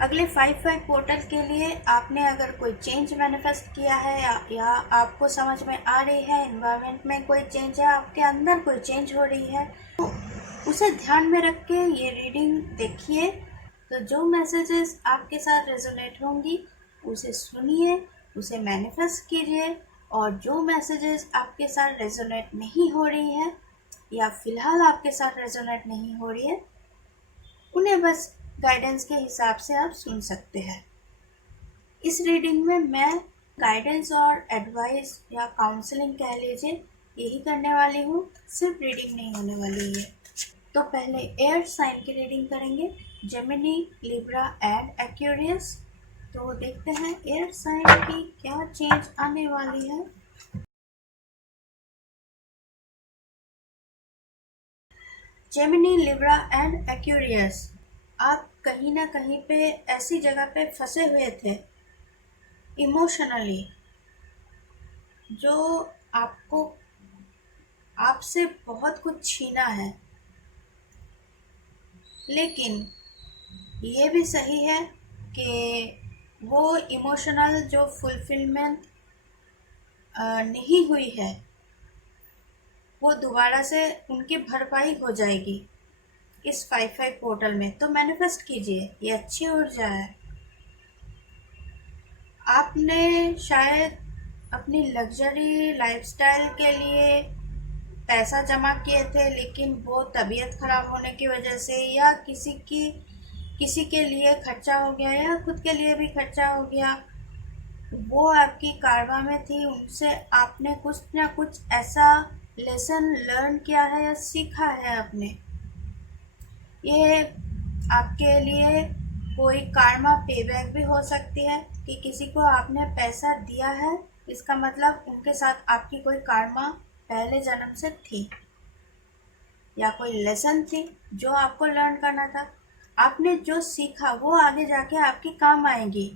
अगले 5-5 पोर्टल के लिए आपने अगर कोई चेंज मैनिफेस्ट किया है या आपको समझ में आ रही है एनवायरनमेंट में कोई चेंज है, आपके अंदर कोई चेंज हो रही है, तो उसे ध्यान में रख के ये रीडिंग देखिए। तो जो मैसेजेस आपके साथ रेजोनेट होंगी उसे सुनिए, उसे मैनिफेस्ट कीजिए। और जो मैसेजेस आपके साथ रेजोनेट नहीं हो रही है या फिलहाल आपके साथ रेजोनेट नहीं हो रही है, उन्हें बस गाइडेंस के हिसाब से आप सुन सकते हैं। इस रीडिंग में मैं गाइडेंस और एडवाइस या काउंसलिंग कह लीजिए यही करने वाली हूँ, सिर्फ रीडिंग नहीं होने वाली है। तो पहले एयर साइन की रीडिंग करेंगे, जेमिनी, लिब्रा एंड एक्वेरियस। तो देखते हैं एयर साइन की क्या चेंज आने वाली है। जेमिनी, लिब्रा एंड एक्वेरियस, आप कहीं ना कहीं पे ऐसी जगह पे फंसे हुए थे इमोशनली, जो आपको आपसे बहुत कुछ छीना है। लेकिन ये भी सही है कि वो इमोशनल जो फुलफिलमेंट नहीं हुई है, वो दोबारा से उनकी भरपाई हो जाएगी इस 5-5 पोर्टल में। तो मैनिफेस्ट कीजिए, ये अच्छी ऊर्जा है। आपने शायद अपनी लग्जरी लाइफस्टाइल के लिए पैसा जमा किए थे, लेकिन वो तबीयत खराब होने की वजह से या किसी के लिए खर्चा हो गया या खुद के लिए भी खर्चा हो गया, वो आपकी कारवा में थी। उनसे आपने कुछ ना कुछ ऐसा लेसन लर्न किया है या सीखा है आपने। ये आपके लिए कोई कार्मा पेबैक भी हो सकती है कि किसी को आपने पैसा दिया है, इसका मतलब उनके साथ आपकी कोई कार्मा पहले जन्म से थी या कोई लेसन थी जो आपको लर्न करना था। आपने जो सीखा वो आगे जाके आपके काम आएगी।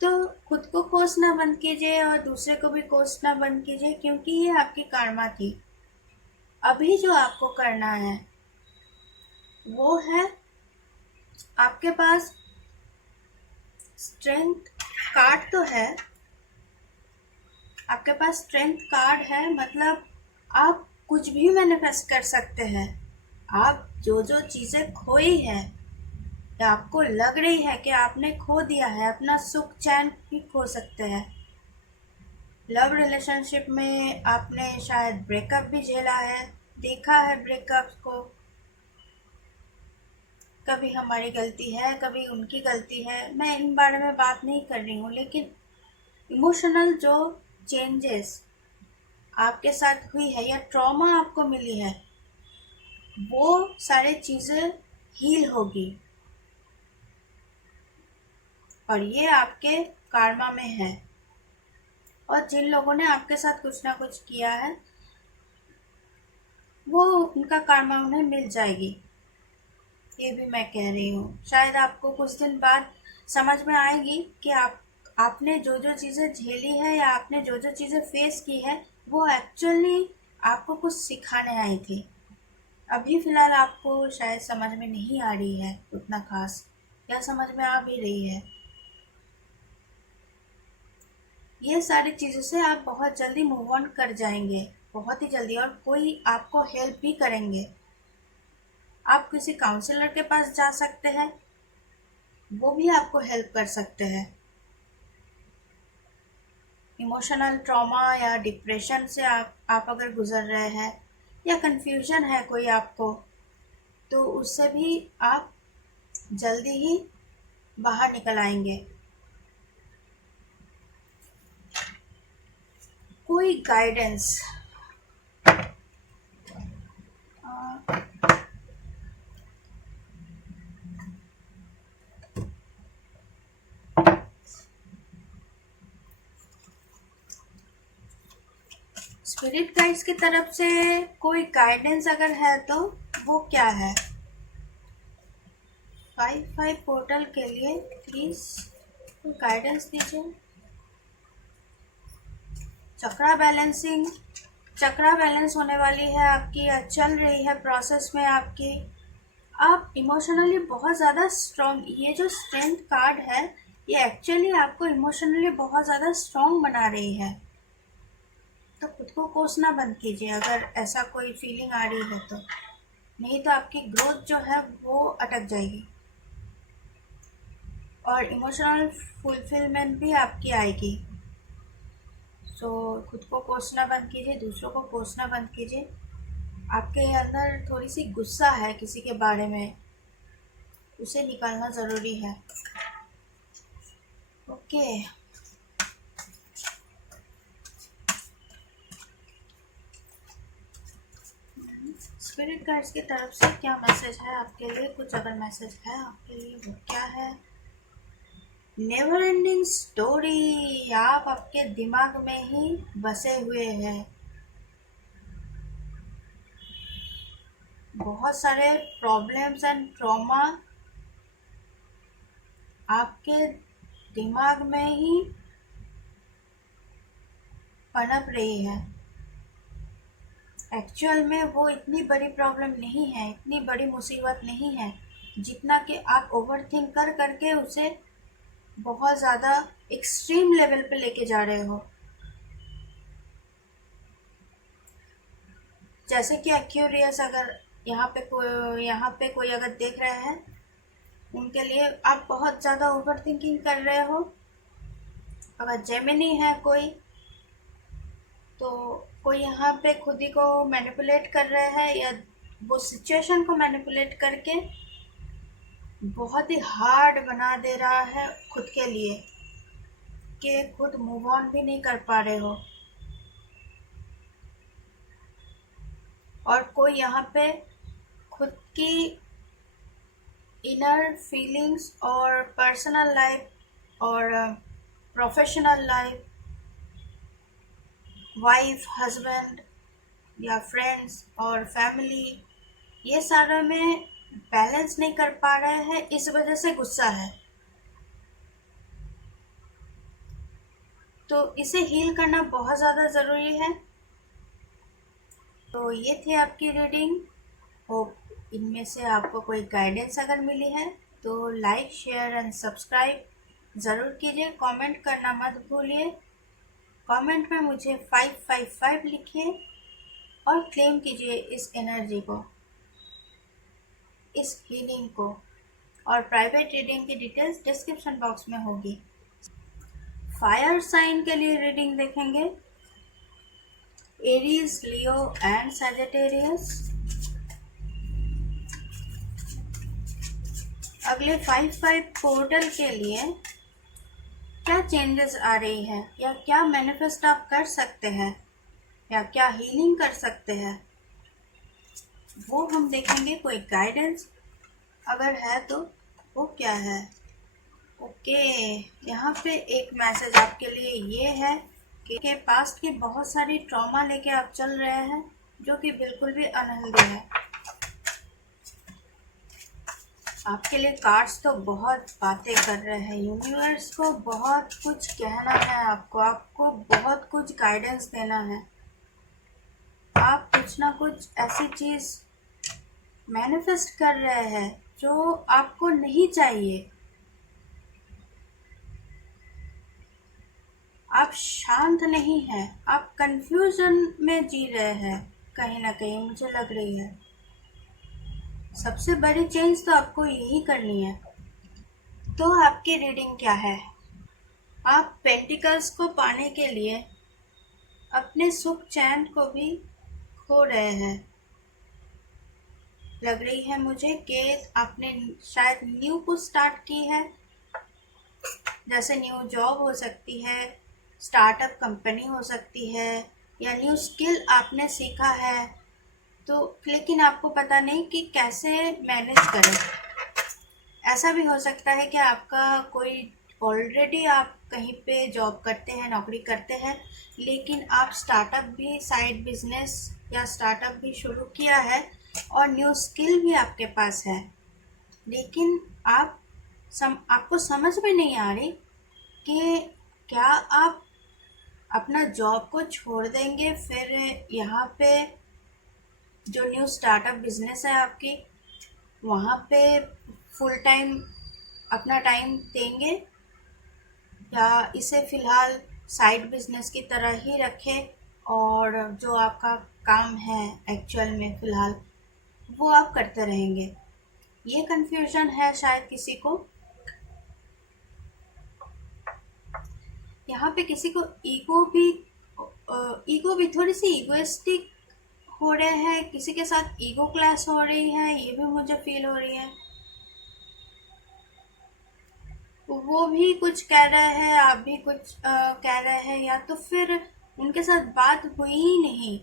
तो खुद को कोसना बंद कीजिए और दूसरे को भी कोसना बंद कीजिए, क्योंकि ये आपकी कार्मा थी। अभी जो आपको करना है वो है, आपके पास स्ट्रेंथ कार्ड तो है, आपके पास स्ट्रेंथ कार्ड है, मतलब आप कुछ भी मैनिफेस्ट कर सकते हैं। आप जो जो चीज़ें खोई है या आपको लग रही है कि आपने खो दिया है, अपना सुख चैन भी खो सकते हैं। लव रिलेशनशिप में आपने शायद ब्रेकअप भी झेला है, देखा है ब्रेकअप को। कभी हमारी गलती है, कभी उनकी गलती है, मैं इन बारे में बात नहीं कर रही हूँ। लेकिन इमोशनल जो चेंजेस आपके साथ हुई है या ट्रॉमा आपको मिली है, वो सारी चीज़ें हील होगी और ये आपके कार्मा में है। और जिन लोगों ने आपके साथ कुछ ना कुछ किया है, वो उनका कार्मा उन्हें मिल जाएगी, ये भी मैं कह रही हूँ। शायद आपको कुछ दिन बाद समझ में आएगी कि आपने जो जो चीज़ें झेली है या आपने जो जो चीज़ें फेस की है, वो एक्चुअली आपको कुछ सिखाने आई थी। अभी फ़िलहाल आपको शायद समझ में नहीं आ रही है उतना खास, या समझ में आ भी रही है। ये सारी चीज़ों से आप बहुत जल्दी मूव ऑन कर जाएंगे, बहुत ही जल्दी। और कोई आपको हेल्प भी करेंगे। आप किसी काउंसलर के पास जा सकते हैं, वो भी आपको हेल्प कर सकते हैं। इमोशनल ट्रॉमा या डिप्रेशन से आप अगर गुजर रहे हैं या कंफ्यूजन है कोई आपको, तो उससे भी आप जल्दी ही बाहर निकल आएंगे। कोई गाइडेंस, स्पिरिट गाइड्स की तरफ से कोई गाइडेंस अगर है तो वो क्या है? 5-5 पोर्टल के लिए प्लीज गाइडेंस दीजिए। चक्रा बैलेंसिंग, चक्रा बैलेंस होने वाली है आपकी या चल रही है प्रोसेस में आपकी। आप इमोशनली बहुत ज़्यादा स्ट्रॉन्ग, ये जो स्ट्रेंथ कार्ड है ये एक्चुअली आपको इमोशनली बहुत ज़्यादा स्ट्रॉन्ग बना रही है। तो खुद को कोसना बंद कीजिए अगर ऐसा कोई फीलिंग आ रही है तो, नहीं तो आपकी ग्रोथ जो है वो अटक जाएगी और इमोशनल फुलफिलमेंट भी आपकी आएगी। सो खुद को कोसना बंद कीजिए, दूसरों को कोसना बंद कीजिए। आपके अंदर थोड़ी सी गुस्सा है किसी के बारे में, उसे निकालना ज़रूरी है। ओके, स्पिरिट गाइड्स की तरफ से क्या मैसेज है आपके लिए? कुछ अगर मैसेज है आपके लिए वो क्या है? नेवर एंडिंग स्टोरी, आप आपके दिमाग में ही बसे हुए हैं। बहुत सारे प्रॉब्लम्स एंड ट्रॉमा आपके दिमाग में ही पनप रही है। एक्चुअल में वो इतनी बड़ी प्रॉब्लम नहीं है, इतनी बड़ी मुसीबत नहीं है, जितना कि आप ओवर थिंक कर करके उसे बहुत ज़्यादा एक्सट्रीम लेवल पे लेके जा रहे हो। जैसे कि एक्यूरियस, अगर यहाँ पे कोई अगर देख रहे हैं, उनके लिए आप बहुत ज़्यादा ओवर थिंकिंग कर रहे हो। अगर जेमिनी है कोई, तो कोई यहाँ पे खुद ही को मैनिपुलेट कर रहे हैं या वो सिचुएशन को मैनिपुलेट करके बहुत ही हार्ड बना दे रहा है खुद के लिए, कि खुद मूव ऑन भी नहीं कर पा रहे हो। और कोई यहाँ पे खुद की इनर फीलिंग्स और पर्सनल लाइफ और प्रोफेशनल लाइफ, वाइफ, हस्बैंड या फ्रेंड्स और फैमिली, ये सारे में बैलेंस नहीं कर पा रहे हैं, इस वजह से गुस्सा है। तो इसे हील करना बहुत ज़्यादा ज़रूरी है। तो ये थी आपकी रीडिंग। होप इनमें से आपको कोई गाइडेंस अगर मिली है तो लाइक, शेयर एंड सब्सक्राइब ज़रूर कीजिए। कमेंट करना मत भूलिए। कमेंट में मुझे 555 लिखिए और क्लेम कीजिए इस एनर्जी को, इस हीलिंग को। और प्राइवेट रीडिंग की डिटेल्स डिस्क्रिप्शन बॉक्स में होगी। फायर साइन के लिए रीडिंग देखेंगे, एरीज, लियो एंड सैजिटेरियस। अगले 5-5 पोर्टल के लिए क्या चेंजेस आ रही है, या क्या मैनिफेस्ट आप कर सकते हैं, या क्या हीलिंग कर सकते हैं, वो हम देखेंगे। कोई गाइडेंस अगर है तो वो क्या है? ओके, यहाँ पे एक मैसेज आपके लिए ये है कि पास्ट की बहुत सारी ट्रॉमा लेके आप चल रहे हैं, जो कि बिल्कुल भी अनहेल्दी है। आपके लिए कार्ड्स तो बहुत बातें कर रहे हैं। यूनिवर्स को बहुत कुछ कहना है, आपको बहुत कुछ गाइडेंस देना है। आप कुछ ना कुछ ऐसी चीज़ मैनिफेस्ट कर रहे हैं जो आपको नहीं चाहिए। आप शांत नहीं हैं, आप कंफ्यूजन में जी रहे हैं कहीं ना कहीं, मुझे लग रही है। सबसे बड़ी चेंज तो आपको यही करनी है। तो आपकी रीडिंग क्या है? आप पेंटिकल्स को पाने के लिए अपने सुख चैन को भी खो रहे हैं। लग रही है मुझे कि आपने शायद न्यू कुछ स्टार्ट की है, जैसे न्यू जॉब हो सकती है, स्टार्टअप कंपनी हो सकती है, या न्यू स्किल आपने सीखा है, तो लेकिन आपको पता नहीं कि कैसे मैनेज करें। ऐसा भी हो सकता है कि आपका कोई ऑलरेडी आप कहीं पे जॉब करते हैं, नौकरी करते हैं, लेकिन आप स्टार्टअप भी, साइड बिजनेस या स्टार्टअप भी शुरू किया है और न्यू स्किल भी आपके पास है, लेकिन आपको समझ में नहीं आ रही कि क्या आप अपना जॉब को छोड़ देंगे फिर यहाँ पे जो न्यू स्टार्टअप बिजनेस है आपकी, वहाँ पे फुल टाइम अपना टाइम देंगे, या इसे फ़िलहाल साइड बिजनेस की तरह ही रखें और जो आपका काम है एक्चुअल में फ़िलहाल वो आप करते रहेंगे? ये कन्फ्यूज़न है शायद किसी को। यहाँ पे किसी को ईगो भी थोड़ी सी ईगोइस्टिक हो रहे हैं, किसी के साथ ईगो क्लैश हो रही है, ये भी मुझे फील हो रही है। वो भी कुछ कह रहे हैं, आप भी कुछ कह रहे हैं, या तो फिर उनके साथ बात हुई ही नहीं।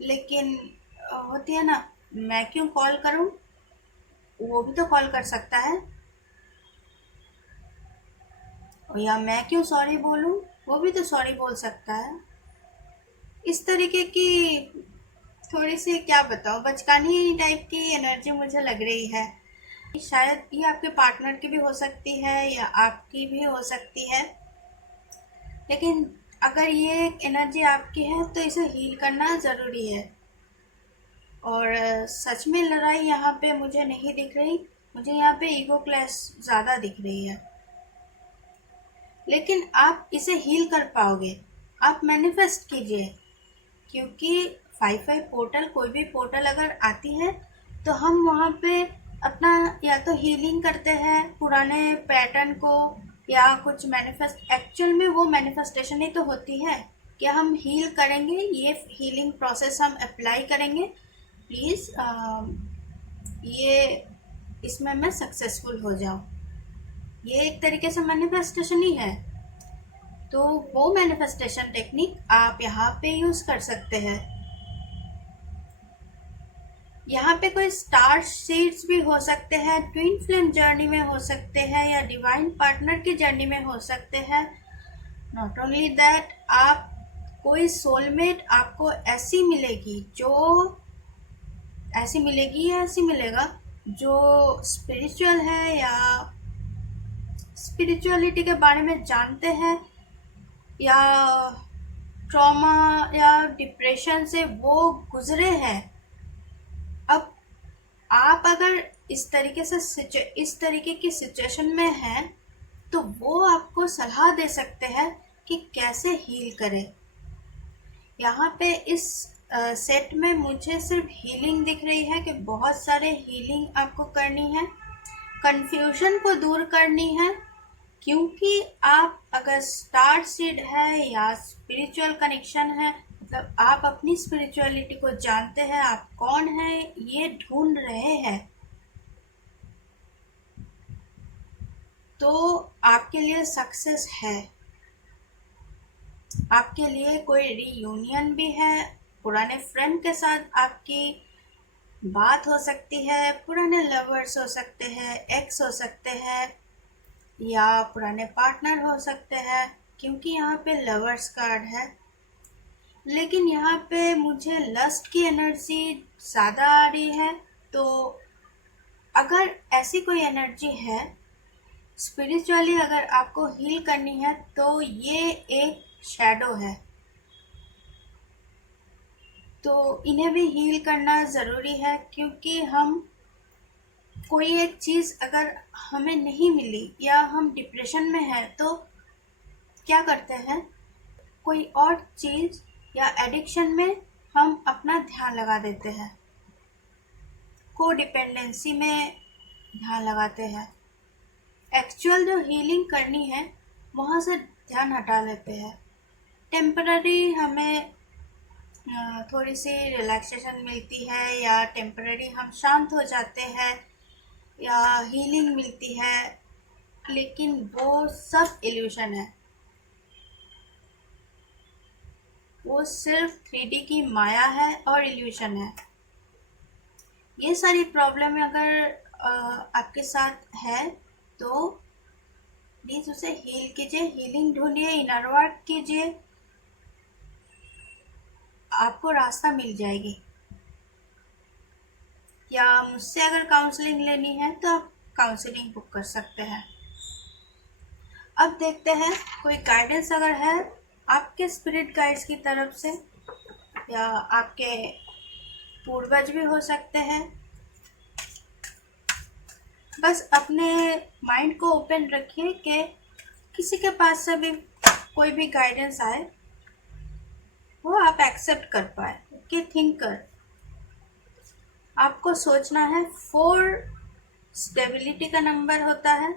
लेकिन होती है ना, मैं क्यों कॉल करूं, वो भी तो कॉल कर सकता है, या मैं क्यों सॉरी बोलूं, वो भी तो सॉरी बोल सकता है। इस तरीके की थोड़ी सी, क्या बताऊं, बचकानी टाइप की एनर्जी मुझे लग रही है। शायद ये आपके पार्टनर की भी हो सकती है या आपकी भी हो सकती है, लेकिन अगर ये एनर्जी आपकी है तो इसे हील करना ज़रूरी है। और सच में लड़ाई यहाँ पे मुझे नहीं दिख रही, मुझे यहाँ पे ईगो क्लैश ज़्यादा दिख रही है। लेकिन आप इसे हील कर पाओगे, आप मैनिफेस्ट कीजिए, क्योंकि 5/5 पोर्टल, कोई भी पोर्टल अगर आती है तो हम वहाँ पे अपना या तो हीलिंग करते हैं पुराने पैटर्न को, या कुछ मैनिफेस्ट, एक्चुअल में वो मैनिफेस्टेशन ही तो होती है कि हम हील करेंगे, ये हीलिंग प्रोसेस हम अप्लाई करेंगे। प्लीज़ ये इसमें मैं सक्सेसफुल हो जाऊँ, ये एक तरीके से मैनिफेस्टेशन ही है। तो वो मैनिफेस्टेशन टेक्निक आप यहाँ पे यूज़ कर सकते हैं। यहाँ पे कोई स्टार सीड्स भी हो सकते हैं, ट्विन फ्लेम जर्नी में हो सकते हैं, या डिवाइन पार्टनर की जर्नी में हो सकते हैं। नॉट ओनली दैट, आप कोई सोलमेट आपको ऐसी मिलेगी, जो ऐसी मिलेगी या ऐसी मिलेगा जो स्पिरिचुअल है, या स्पिरिचुअलिटी के बारे में जानते हैं, या ट्रॉमा या डिप्रेशन से वो गुजरे हैं। अब आप अगर इस तरीके की सिचुएशन में हैं तो वो आपको सलाह दे सकते हैं कि कैसे हील करें। यहाँ पे इस सेट में मुझे सिर्फ हीलिंग दिख रही है कि बहुत सारे हीलिंग आपको करनी है, कंफ्यूजन को दूर करनी है, क्योंकि आप अगर स्टार सीड है या स्पिरिचुअल कनेक्शन है, मतलब आप अपनी स्पिरिचुअलिटी को जानते हैं, आप कौन है ये ढूंढ रहे हैं, तो आपके लिए सक्सेस है। आपके लिए कोई रीयूनियन भी है, पुराने फ्रेंड के साथ आपकी बात हो सकती है, पुराने लवर्स हो सकते हैं, एक्स हो सकते हैं, या पुराने पार्टनर हो सकते हैं, क्योंकि यहाँ पे लवर्स कार्ड है। लेकिन यहाँ पे मुझे लस्ट की एनर्जी ज़्यादा आ रही है। तो अगर ऐसी कोई एनर्जी है, स्पिरिचुअली अगर आपको हील करनी है, तो ये एक शैडो है, तो इन्हें भी हील करना ज़रूरी है। क्योंकि हम कोई एक चीज़ अगर हमें नहीं मिली या हम डिप्रेशन में हैं, तो क्या करते हैं, कोई और चीज़ या एडिक्शन में हम अपना ध्यान लगा देते हैं, को डिपेंडेंसी में ध्यान लगाते हैं। एक्चुअल जो हीलिंग करनी है वहाँ से ध्यान हटा लेते हैं। टेम्पररी हमें थोड़ी सी रिलैक्सेशन मिलती है, या टेम्पररी हम शांत हो जाते हैं, या हीलिंग मिलती है, लेकिन वो सब इल्यूशन है, वो सिर्फ 3D की माया है और इल्यूशन है। ये सारी प्रॉब्लम अगर आपके साथ है तो प्लीज़ उसे हील कीजिए, हीलिंग ढूंढिए, इनर वर्क कीजिए, आपको रास्ता मिल जाएगी। या मुझसे अगर काउंसलिंग लेनी है तो आप काउंसलिंग बुक कर सकते हैं। अब देखते हैं कोई गाइडेंस अगर है आपके स्पिरिट गाइड्स की तरफ से, या आपके पूर्वज भी हो सकते हैं, बस अपने माइंड को ओपन रखिए कि किसी के पास से भी कोई भी गाइडेंस आए वो आप एक्सेप्ट कर पाए। कि थिंकर आपको सोचना है, 4 स्टेबिलिटी का नंबर होता है,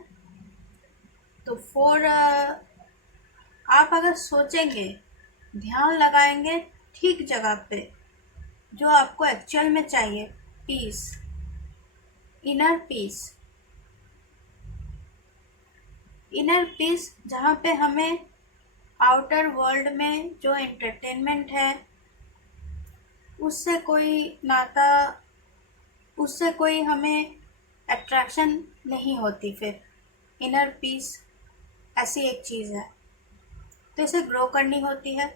तो 4 आप अगर सोचेंगे, ध्यान लगाएंगे ठीक जगह पे, जो आपको एक्चुअल में चाहिए, peace, inner peace, inner peace, जहाँ पे हमें आउटर वर्ल्ड में जो एंटरटेनमेंट है उससे कोई नाता, उससे कोई हमें अट्रैक्शन नहीं होती। फिर इनर पीस ऐसी एक चीज़ है, तो इसे ग्रो करनी होती है।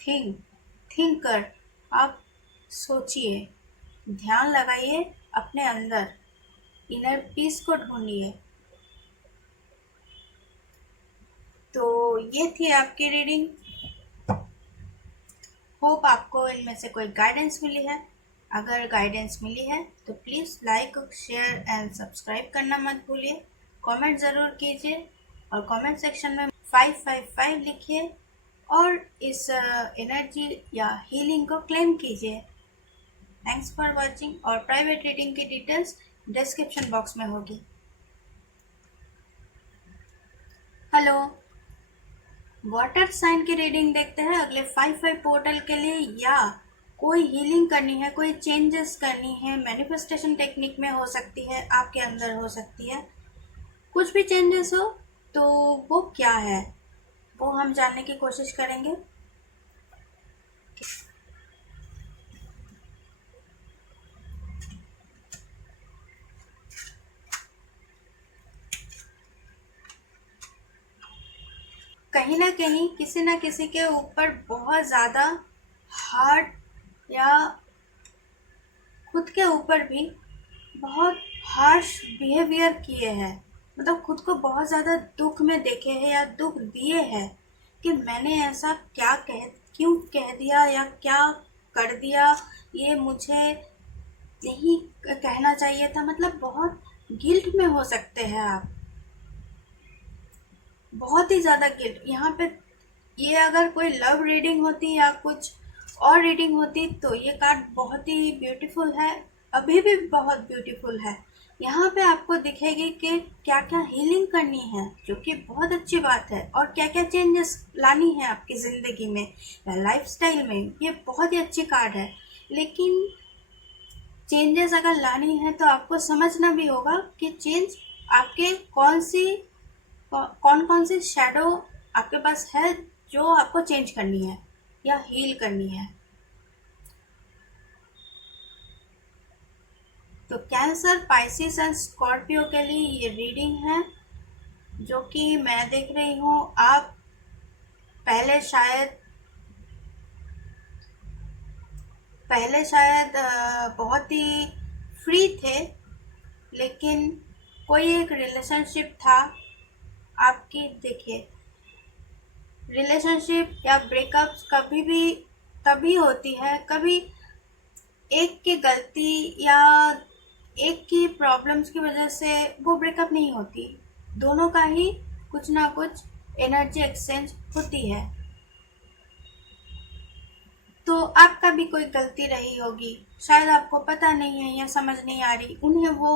थिंक कर, आप सोचिए, ध्यान लगाइए अपने अंदर, इनर पीस को ढूंढिए। तो ये थी आपकी रीडिंग। होप आपको इनमें से कोई गाइडेंस मिली है। अगर गाइडेंस मिली है तो please like, share and subscribe करना मत भूलिए। कमेंट ज़रूर कीजिए और कमेंट सेक्शन में 555 लिखिए और इस एनर्जी या हीलिंग को क्लेम कीजिए। थैंक्स फॉर वॉचिंग, और प्राइवेट रीडिंग की डिटेल्स डिस्क्रिप्शन बॉक्स में होगी। हेलो, वाटर साइन की रीडिंग देखते हैं अगले 5 पोर्टल के लिए। या कोई हीलिंग करनी है, कोई चेंजेस करनी है, मैनिफेस्टेशन टेक्निक में हो सकती है, आपके अंदर हो सकती है, कुछ भी चेंजेस हो तो वो क्या है वो हम जानने की कोशिश करेंगे। कहीं ना कहीं किसी ना किसी के ऊपर बहुत ज़्यादा हार्ड, या खुद के ऊपर भी बहुत हार्श बिहेवियर किए हैं, मतलब खुद को बहुत ज़्यादा दुख में देखे हैं या दुख दिए हैं कि मैंने ऐसा क्यों कह दिया या क्या कर दिया, ये मुझे नहीं कहना चाहिए था। मतलब बहुत गिल्ट में हो सकते हैं आप, बहुत ही ज़्यादा गिल्ट। यहाँ पे ये अगर कोई लव रीडिंग होती या कुछ और रीडिंग होती तो ये कार्ड बहुत ही ब्यूटीफुल है, अभी भी बहुत ब्यूटीफुल है। यहाँ पे आपको दिखेगी कि क्या क्या हीलिंग करनी है, जो कि बहुत अच्छी बात है, और क्या क्या चेंजेस लानी है आपकी ज़िंदगी में या लाइफस्टाइल में। ये बहुत ही अच्छी कार्ड है, लेकिन चेंजेस अगर लानी है तो आपको समझना भी होगा कि चेंज आपके कौन कौन सी शैडो आपके पास है जो आपको चेंज करनी है या हील करनी है। तो कैंसर, पाइसिस एंड स्कॉर्पियो के लिए ये रीडिंग है, जो कि मैं देख रही हूँ। आप पहले शायद बहुत ही फ्री थे, लेकिन कोई एक रिलेशनशिप था आपकी। देखिए, रिलेशनशिप या ब्रेकअप्स कभी भी तभी होती है, कभी एक की गलती या एक की प्रॉब्लम्स की वजह से वो ब्रेकअप नहीं होती। दोनों का ही कुछ ना कुछ एनर्जी एक्सचेंज होती है। तो आपका भी कोई गलती रही होगी, शायद आपको पता नहीं है या समझ नहीं आ रही। उन्हें वो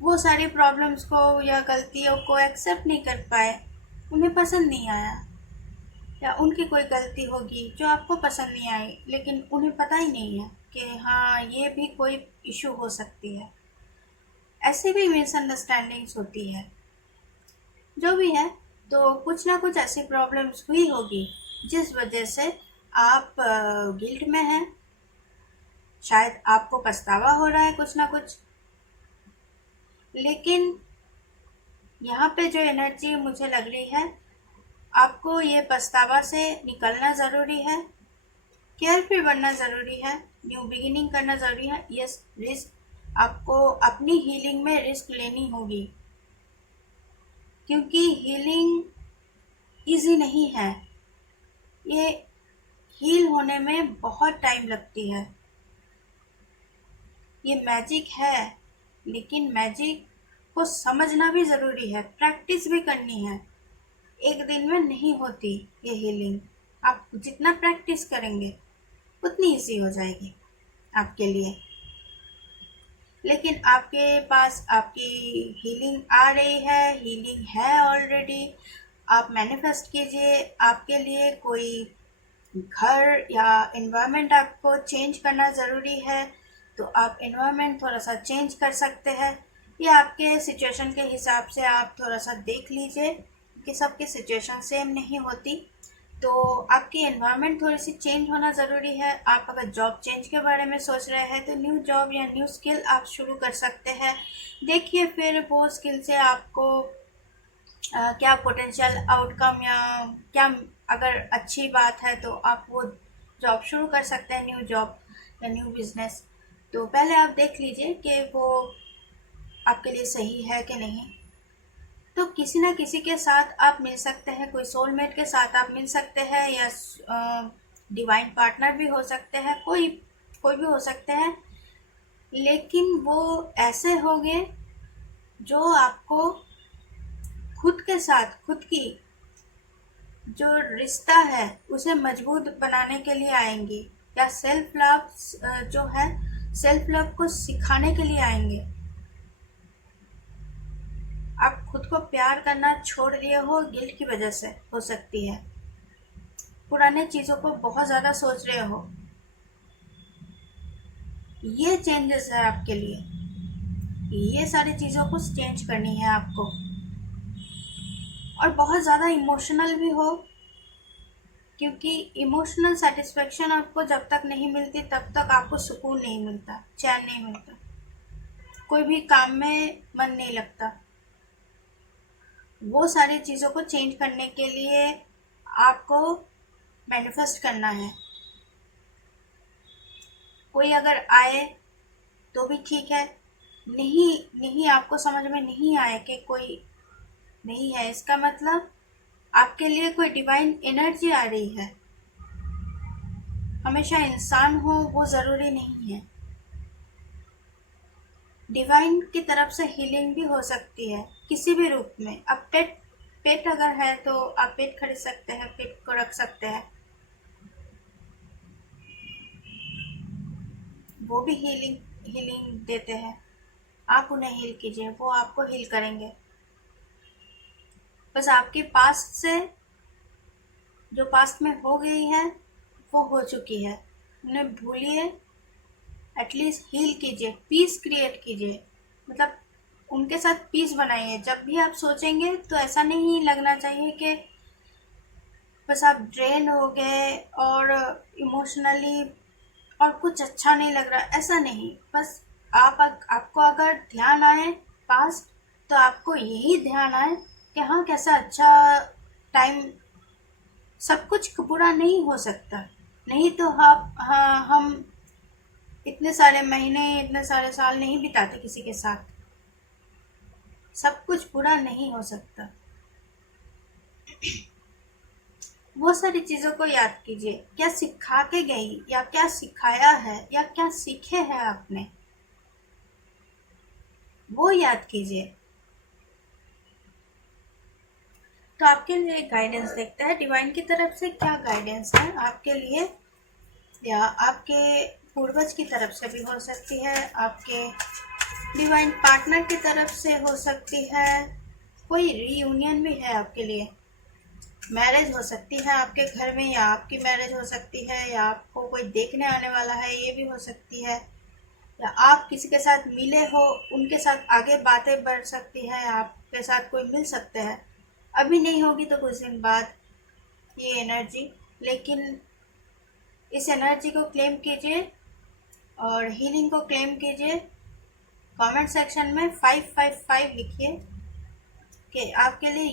वो सारी प्रॉब्लम्स को या गलतियों को एक्सेप्ट नहीं कर पाए, उन्हें पसंद नहीं आया, या उनकी कोई गलती होगी जो आपको पसंद नहीं आई, लेकिन उन्हें पता ही नहीं है कि हाँ ये भी कोई इशू हो सकती है। ऐसी भी मिसअंडरस्टैंडिंग्स होती है। जो भी है, तो कुछ ना कुछ ऐसी प्रॉब्लम्स हुई होगी जिस वजह से आप गिल्ट में हैं। शायद आपको पछतावा हो रहा है कुछ ना कुछ, लेकिन यहाँ पे जो एनर्जी मुझे लग रही है, आपको ये पछतावा से निकलना ज़रूरी है, केयरफुल बनना ज़रूरी है, न्यू बिगिनिंग करना ज़रूरी है। यस, रिस्क आपको अपनी हीलिंग में रिस्क लेनी होगी, क्योंकि हीलिंग इजी नहीं है। ये हील होने में बहुत टाइम लगती है। ये मैजिक है, लेकिन मैजिक को समझना भी ज़रूरी है, प्रैक्टिस भी करनी है। एक दिन में नहीं होती ये हीलिंग। आप जितना प्रैक्टिस करेंगे उतनी ईजी हो जाएगी आपके लिए। लेकिन आपके पास आपकी हीलिंग आ रही है, हीलिंग है ऑलरेडी। आप मैनिफेस्ट कीजिए। आपके लिए कोई घर या एनवायरनमेंट आपको चेंज करना ज़रूरी है, तो आप एनवायरनमेंट थोड़ा सा चेंज कर सकते हैं, या आपके सिचुएशन के हिसाब से आप थोड़ा सा देख लीजिए कि सबकी सिचुएशन सेम नहीं होती, तो आपकी एनवायरनमेंट थोड़ी सी चेंज होना ज़रूरी है। आप अगर जॉब चेंज के बारे में सोच रहे हैं तो न्यू जॉब या न्यू स्किल आप शुरू कर सकते हैं। देखिए फिर वो स्किल से आपको क्या पोटेंशियल आउटकम, या क्या अगर अच्छी बात है तो आप वो जॉब शुरू कर सकते हैं, न्यू जॉब या न्यू बिजनेस। तो पहले आप देख लीजिए कि वो आपके लिए सही है कि नहीं। तो किसी ना किसी के साथ आप मिल सकते हैं, कोई सोलमेट के साथ आप मिल सकते हैं, या डिवाइन पार्टनर भी हो सकते हैं, कोई कोई भी हो सकते हैं, लेकिन वो ऐसे होंगे जो आपको खुद के साथ, खुद की जो रिश्ता है उसे मजबूत बनाने के लिए आएंगी, या सेल्फ लव जो है, सेल्फ लव को सिखाने के लिए आएंगे। आप खुद को प्यार करना छोड़ दिए हो, गिल्ट की वजह से हो सकती है। पुराने चीज़ों को बहुत ज़्यादा सोच रहे हो। ये चेंजेस है आपके लिए, ये सारी चीज़ों को चेंज करनी है आपको। और बहुत ज़्यादा इमोशनल भी हो, क्योंकि इमोशनल सेटिस्फेक्शन आपको जब तक नहीं मिलती तब तक आपको सुकून नहीं मिलता, चैन नहीं मिलता, कोई भी काम में मन नहीं लगता। वो सारी चीज़ों को चेंज करने के लिए आपको मैनिफेस्ट करना है। कोई अगर आए तो भी ठीक है, नहीं नहीं आपको समझ में नहीं आए कि कोई नहीं है, इसका मतलब आपके लिए कोई डिवाइन एनर्जी आ रही है। हमेशा इंसान हो वो ज़रूरी नहीं है। डिवाइन की तरफ से हीलिंग भी हो सकती है किसी भी रूप में। अब पेट अगर है तो आप पेट खरीद सकते हैं, पेट को रख सकते हैं, वो भी हीलिंग देते हैं। आप उन्हें हील कीजिए, वो आपको हील करेंगे। बस आपके पास्ट से जो पास्ट में हो गई है वो हो चुकी है, उन्हें भूलिए। एटलीस्ट हील कीजिए, पीस क्रिएट कीजिए, मतलब उनके साथ पीस बनाइए। जब भी आप सोचेंगे तो ऐसा नहीं लगना चाहिए कि बस आप ड्रेन हो गए और इमोशनली और कुछ अच्छा नहीं लग रहा, ऐसा नहीं। बस आपको अगर ध्यान आए पास्ट, तो आपको यही ध्यान आए कि हाँ कैसा अच्छा टाइम, सब कुछ बुरा नहीं हो सकता। नहीं तो हम इतने सारे महीने, इतने सारे साल नहीं बिताते किसी के साथ। सब कुछ बुरा नहीं हो सकता। वो सारी चीज़ों को याद कीजिए, क्या सिखा के गई, या क्या सिखाया है, या क्या सीखे हैं आपने, वो याद कीजिए। तो आपके लिए गाइडेंस देखते हैं, डिवाइन की तरफ से क्या गाइडेंस है आपके लिए, या आपके पूर्वज की तरफ से भी हो सकती है, आपके डिवाइन पार्टनर की तरफ से हो सकती है, कोई रीयूनियन भी है आपके लिए, मैरिज हो सकती है आपके घर में, या आपकी मैरिज हो सकती है, या आपको कोई देखने आने वाला है ये भी हो सकती है, या आप किसी के साथ मिले हो, उनके साथ आगे बातें बढ़ सकती है, आपके साथ कोई मिल सकते हैं। अभी नहीं होगी तो कुछ दिन बाद ये एनर्जी, लेकिन इस एनर्जी को क्लेम कीजिए और हीलिंग को क्लेम कीजिए। कमेंट सेक्शन में 555 लिखिए कि आपके लिए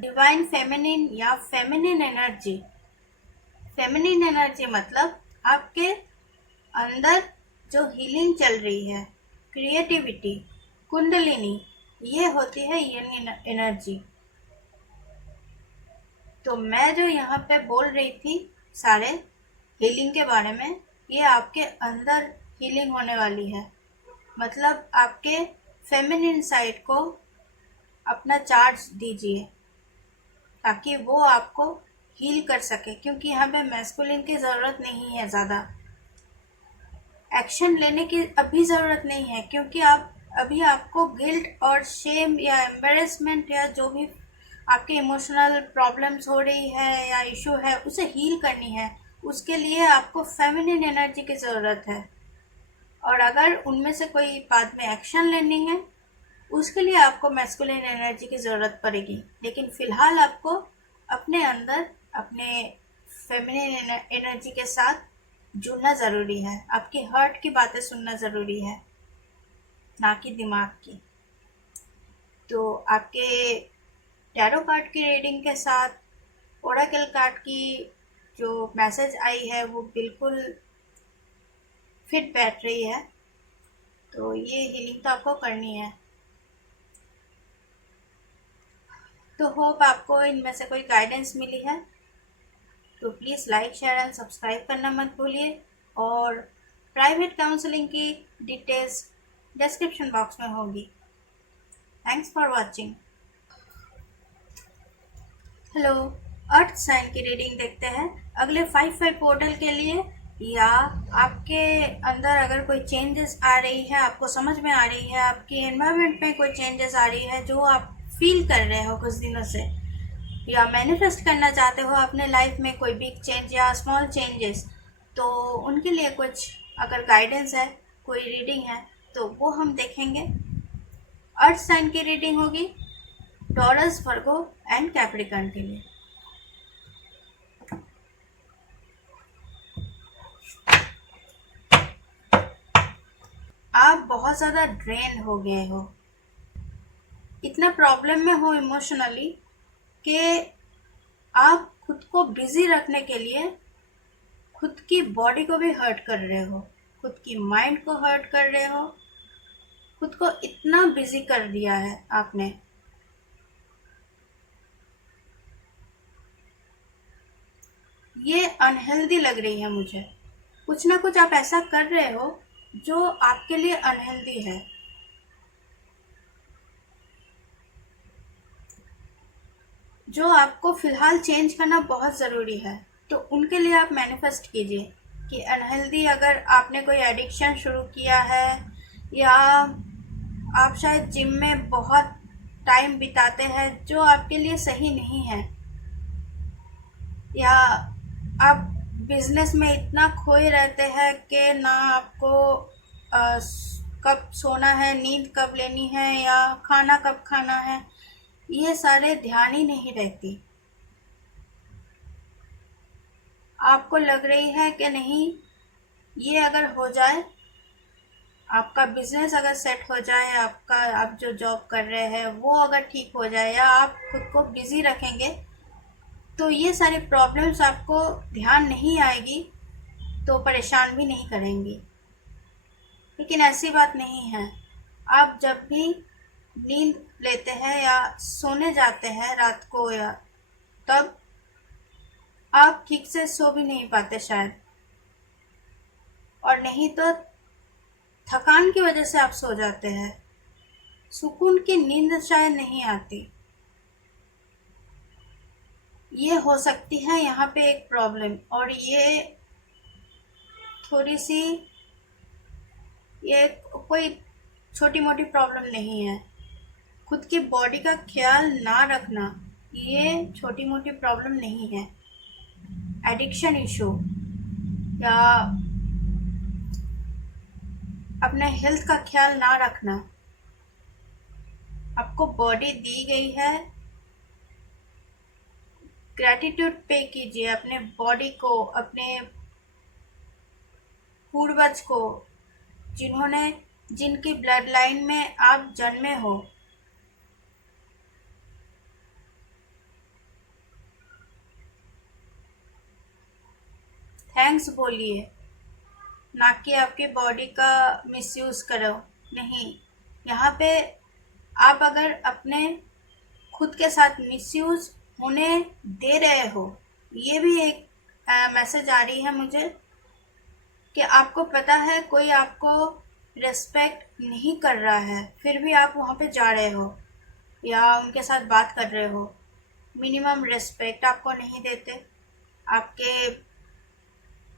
डिवाइन फेमिनिन या फेमिनिन एनर्जी। फेमिनिन एनर्जी मतलब आपके अंदर जो हीलिंग चल रही है, क्रिएटिविटी, कुंडलिनी, ये होती है यंग एनर्जी। तो मैं जो यहाँ पे बोल रही थी सारे हीलिंग के बारे में, ये आपके अंदर हीलिंग होने वाली है। मतलब आपके फेमिनिन साइड को अपना चार्ज दीजिए ताकि वो आपको हील कर सके, क्योंकि यहाँ पे मैस्कुलिन की ज़रूरत नहीं है ज़्यादा। एक्शन लेने की अभी ज़रूरत नहीं है, क्योंकि आप अभी आपको गिल्ट और शेम या एम्बेरसमेंट या जो भी आपके इमोशनल प्रॉब्लम्स हो रही है या इशू है उसे हील करनी है। उसके लिए आपको फेमिनिन एनर्जी की ज़रूरत है। और अगर उनमें से कोई बाद में एक्शन लेनी है उसके लिए आपको मैस्कुलिन एनर्जी की ज़रूरत पड़ेगी। लेकिन फ़िलहाल आपको अपने अंदर अपने फेमिनिन एनर्जी के साथ जुड़ना ज़रूरी है। आपकी हर्ट की बातें सुनना ज़रूरी है, ना कि दिमाग की। तो आपके टैरो कार्ड की रीडिंग के साथ ओरेकल कार्ड की जो मैसेज आई है वो बिल्कुल फिट बैठ रही है। तो ये हीलिंग तो आपको करनी है। तो होप आपको इनमें से कोई गाइडेंस मिली है। तो please like share and subscribe करना मत भूलिए। और प्राइवेट काउंसलिंग की डिटेल्स डिस्क्रिप्शन बॉक्स में होगी। Thanks for watching. Hello, earth sign की रीडिंग देखते हैं अगले 5 पोर्टल के लिए। या आपके अंदर अगर कोई चेंजेस आ रही है, आपको समझ में आ रही है, आपकी एनवायरनमेंट में कोई चेंजेस आ रही है जो आप फील कर रहे हो कुछ दिनों से, या मैनिफेस्ट करना चाहते हो अपने लाइफ में कोई बिग चेंज या स्मॉल चेंजेस, तो उनके लिए कुछ अगर गाइडेंस है, कोई रीडिंग है तो वो हम देखेंगे। अर्थ साइन की रीडिंग होगी टॉरस, वर्गो एंड कैप्रिकॉर्न के लिए। आप बहुत ज़्यादा ड्रेन हो गए हो, इतना प्रॉब्लम में हो इमोशनली कि आप खुद को बिजी रखने के लिए खुद की बॉडी को भी हर्ट कर रहे हो, खुद की माइंड को हर्ट कर रहे हो। खुद को इतना बिजी कर दिया है आपने। ये अनहेल्दी लग रही है मुझे। कुछ ना कुछ आप ऐसा कर रहे हो जो आपके लिए अनहेल्दी है, जो आपको फिलहाल चेंज करना बहुत ज़रूरी है। तो उनके लिए आप मैनिफेस्ट कीजिए कि अनहेल्दी, अगर आपने कोई एडिक्शन शुरू किया है या आप शायद जिम में बहुत टाइम बिताते हैं जो आपके लिए सही नहीं है, या आप बिजनेस में इतना खोए रहते हैं कि ना आपको कब सोना है, नींद कब लेनी है या खाना कब खाना है, ये सारे ध्यान ही नहीं रहती। आपको लग रही है कि नहीं, ये अगर हो जाए, आपका बिजनेस अगर सेट हो जाए, आपका आप जो जॉब कर रहे हैं वो अगर ठीक हो जाए या आप खुद को बिजी रखेंगे तो ये सारी प्रॉब्लम्स आपको ध्यान नहीं आएगी, तो परेशान भी नहीं करेंगी। लेकिन ऐसी बात नहीं है। आप जब भी नींद लेते हैं या सोने जाते हैं रात को, या तब आप ठीक से सो भी नहीं पाते शायद, और नहीं तो थकान की वजह से आप सो जाते हैं, सुकून की नींद शायद नहीं आती। ये हो सकती है यहाँ पे एक प्रॉब्लम। और ये थोड़ी सी, ये कोई छोटी मोटी प्रॉब्लम नहीं है। खुद की बॉडी का ख्याल ना रखना ये छोटी मोटी प्रॉब्लम नहीं है। एडिक्शन इशू या अपने हेल्थ का ख्याल ना रखना, आपको बॉडी दी गई है, ग्रैटिट्यूड पे कीजिए अपने बॉडी को, अपने पूर्वज को, जिन्होंने, जिनकी ब्लड लाइन में आप जन्मे हो। थैंक्स बोलिए, ना कि आपकी बॉडी का मिसयूज़ करो। नहीं, यहाँ पे आप अगर अपने खुद के साथ मिसयूज़ होने दे रहे हो, ये भी एक मैसेज आ रही है मुझे कि आपको पता है कोई आपको रिस्पेक्ट नहीं कर रहा है, फिर भी आप वहाँ पे जा रहे हो या उनके साथ बात कर रहे हो, मिनिमम रिस्पेक्ट आपको नहीं देते, आपके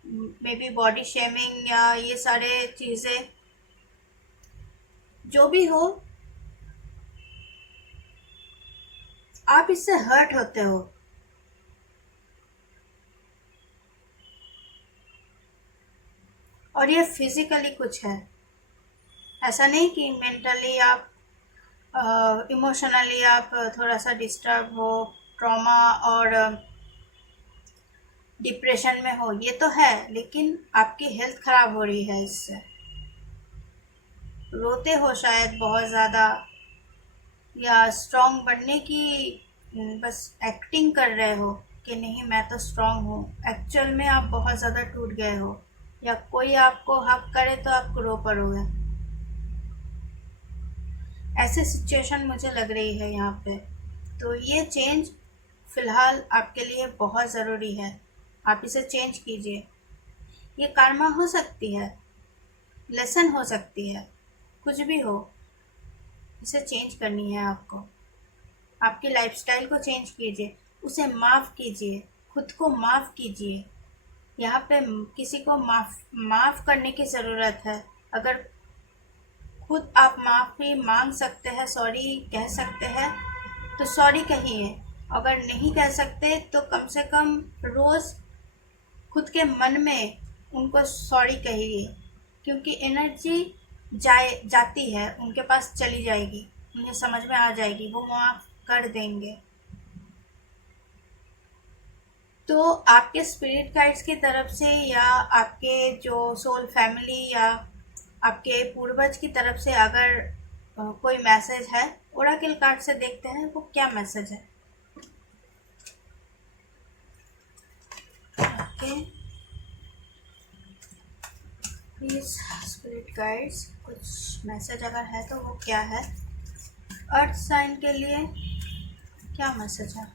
मे बी बॉडी शेमिंग या ये सारे चीज़ें जो भी हो, आप इससे हर्ट होते हो। और ये फिजिकली कुछ है, ऐसा नहीं कि मेंटली आप इमोशनली आप थोड़ा सा डिस्टर्ब हो, ट्रॉमा और डिप्रेशन में हो, ये तो है, लेकिन आपकी हेल्थ खराब हो रही है इससे। रोते हो शायद बहुत ज़्यादा, या स्ट्रांग बनने की बस एक्टिंग कर रहे हो कि नहीं मैं तो स्ट्रांग हूँ, एक्चुअल में आप बहुत ज़्यादा टूट गए हो, या कोई आपको हक करे तो आप रो पड़ोगे। ऐसी सिचुएशन मुझे लग रही है यहाँ पे। तो ये चेंज फ़िलहाल आपके लिए बहुत ज़रूरी है, आप इसे चेंज कीजिए। ये कार्मा हो सकती है, लेसन हो सकती है, कुछ भी हो, इसे चेंज करनी है आपको। आपकी लाइफस्टाइल को चेंज कीजिए, उसे माफ़ कीजिए, खुद को माफ़ कीजिए। यहाँ पे किसी को माफ़ करने की ज़रूरत है। अगर खुद आप माफ़ी मांग सकते हैं, सॉरी कह सकते हैं, तो सॉरी कहिए। अगर नहीं कह सकते तो कम से कम रोज़ खुद के मन में उनको सॉरी कहिए, क्योंकि एनर्जी जाती है, उनके पास चली जाएगी, उन्हें समझ में आ जाएगी, वो माफ़ कर देंगे। तो आपके स्पिरिट गाइड्स की तरफ से या आपके जो सोल फैमिली या आपके पूर्वज की तरफ से अगर कोई मैसेज है, ओराकिल कार्ड से देखते हैं वो क्या मैसेज है। ओके, प्लीज स्पिरिट गाइड्स कुछ मैसेज अगर है तो वो क्या है। अर्थ साइन के लिए क्या मैसेज है।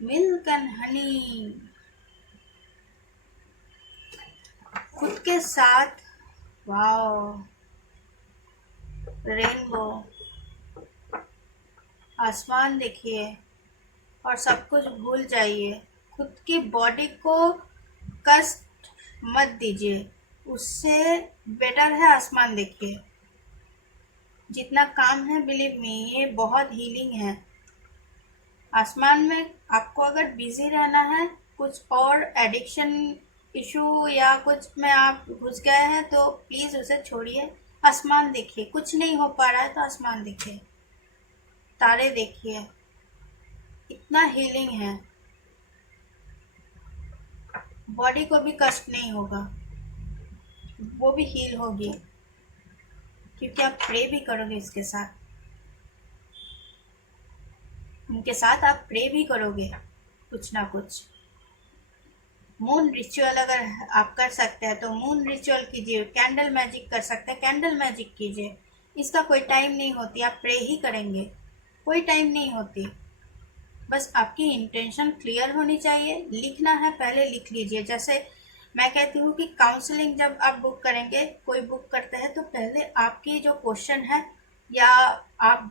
मिल्क एंड हनी, खुद के साथ, वाओ, रेनबो, आसमान देखिए और सब कुछ भूल जाइए। खुद की बॉडी को कष्ट मत दीजिए, उससे बेटर है आसमान देखिए। जितना काम है, बिलीव मी, ये बहुत हीलिंग है। आसमान में आपको अगर बिजी रहना है, कुछ और एडिक्शन इशू या कुछ में आप घुस गए हैं, तो प्लीज़ उसे छोड़िए, आसमान देखिए। कुछ नहीं हो पा रहा है तो आसमान देखिए, तारे देखिए, इतना हीलिंग है। बॉडी को भी कष्ट नहीं होगा, वो भी हील होगी, क्योंकि आप प्रे भी करोगे इसके साथ, उनके साथ आप प्रे भी करोगे कुछ ना कुछ। मून रिचुअल अगर आप कर सकते हैं तो मून रिचुअल कीजिए, कैंडल मैजिक कर सकते हैं, कैंडल मैजिक कीजिए। इसका कोई टाइम नहीं होती, आप प्रे ही करेंगे, कोई टाइम नहीं होती। बस आपकी इंटेंशन क्लियर होनी चाहिए। लिखना है, पहले लिख लीजिए। जैसे मैं कहती हूँ कि काउंसलिंग जब आप बुक करेंगे, कोई बुक करते हैं, तो पहले आपकी जो क्वेश्चन है या आप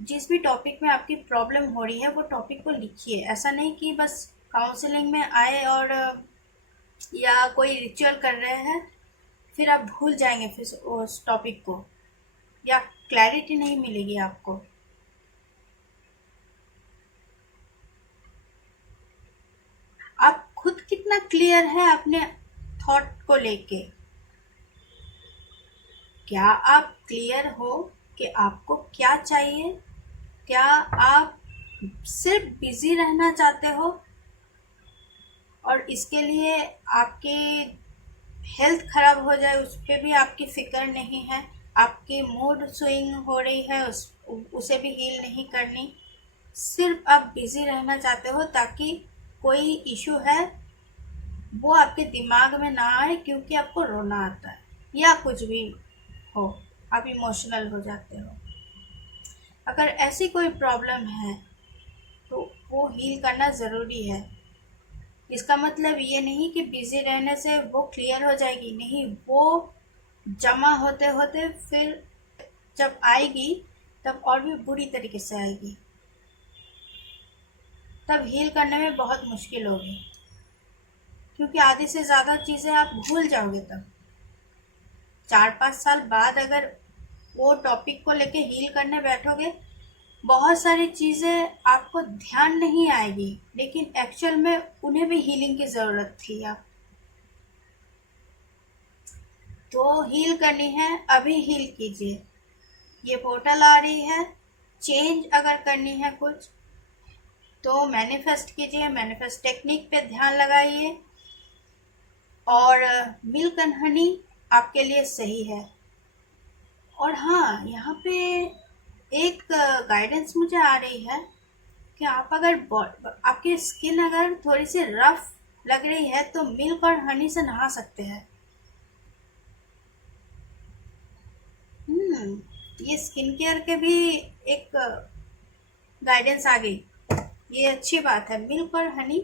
जिस भी टॉपिक में आपकी प्रॉब्लम हो रही है वो टॉपिक को लिखिए। ऐसा नहीं कि बस काउंसलिंग में आए और या कोई रिचुअल कर रहे हैं फिर आप भूल जाएंगे फिर उस टॉपिक को, या क्लैरिटी नहीं मिलेगी आपको। आप खुद कितना क्लियर है अपने थॉट को लेके। क्या आप क्लियर हो कि आपको क्या चाहिए? क्या आप सिर्फ बिजी रहना चाहते हो और इसके लिए आपकी हेल्थ खराब हो जाए उस पर भी आपकी फिक्र नहीं है? आपकी मूड स्विंग हो रही है, उसे भी हील नहीं करनी। सिर्फ आप बिजी रहना चाहते हो ताकि कोई इशू है वो आपके दिमाग में ना आए, क्योंकि आपको रोना आता है या कुछ भी हो, आप इमोशनल हो जाते हो। अगर ऐसी कोई प्रॉब्लम है तो वो हील करना ज़रूरी है। इसका मतलब ये नहीं कि बिजी रहने से वो क्लियर हो जाएगी, नहीं, वो जमा होते होते फिर जब आएगी तब और भी बुरी तरीके से आएगी, तब हील करने में बहुत मुश्किल होगी, क्योंकि आधी से ज़्यादा चीज़ें आप भूल जाओगे। तब 4-5 साल बाद अगर वो टॉपिक को लेके हील करने बैठोगे, बहुत सारी चीज़ें आपको ध्यान नहीं आएगी, लेकिन एक्चुअल में उन्हें भी हीलिंग की ज़रूरत थी। आप तो हील करनी है, अभी हील कीजिए। ये पोर्टल आ रही है, चेंज अगर करनी है कुछ तो मैनिफेस्ट कीजिए, मैनिफेस्ट टेक्निक पे ध्यान लगाइए, और मिल्क एंड हनी आपके लिए सही है। और हाँ, यहाँ पे एक गाइडेंस मुझे आ रही है कि आप अगर आपकी स्किन अगर थोड़ी सी रफ लग रही है तो मिल्क और हनी से नहा सकते हैं। ये स्किन केयर के भी एक गाइडेंस आ गई, ये अच्छी बात है। मिल्क और हनी,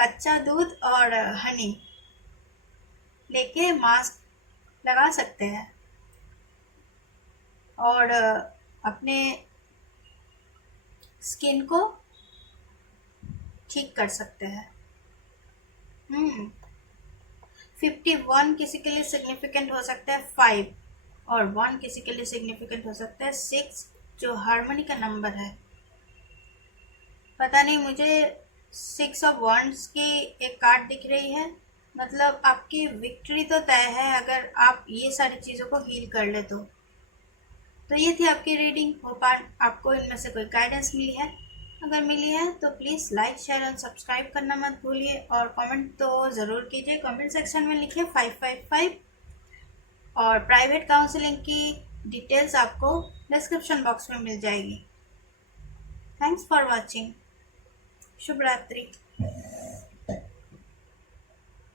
कच्चा दूध और हनी लेके मास्क लगा सकते हैं और अपने स्किन को ठीक कर सकते हैं। 51 किसी के लिए सिग्निफिकेंट हो सकता है, 5 और 1 किसी के लिए सिग्निफिकेंट हो सकता है, 6 जो हार्मनी का नंबर है। पता नहीं, मुझे 6 ऑफ वॉन्ड्स की एक कार्ड दिख रही है, मतलब आपकी विक्ट्री तो तय है अगर आप ये सारी चीज़ों को हील कर ले तो ये थी आपकी रीडिंग। होप आपको इनमें से कोई गाइडेंस मिली है। अगर मिली है तो प्लीज़ लाइक, शेयर और सब्सक्राइब करना मत भूलिए, और कमेंट तो ज़रूर कीजिए। कमेंट सेक्शन में लिखिए 555, और प्राइवेट काउंसलिंग की डिटेल्स आपको डिस्क्रिप्शन बॉक्स में मिल जाएगी। Thanks for watching. शुभ रात्रि।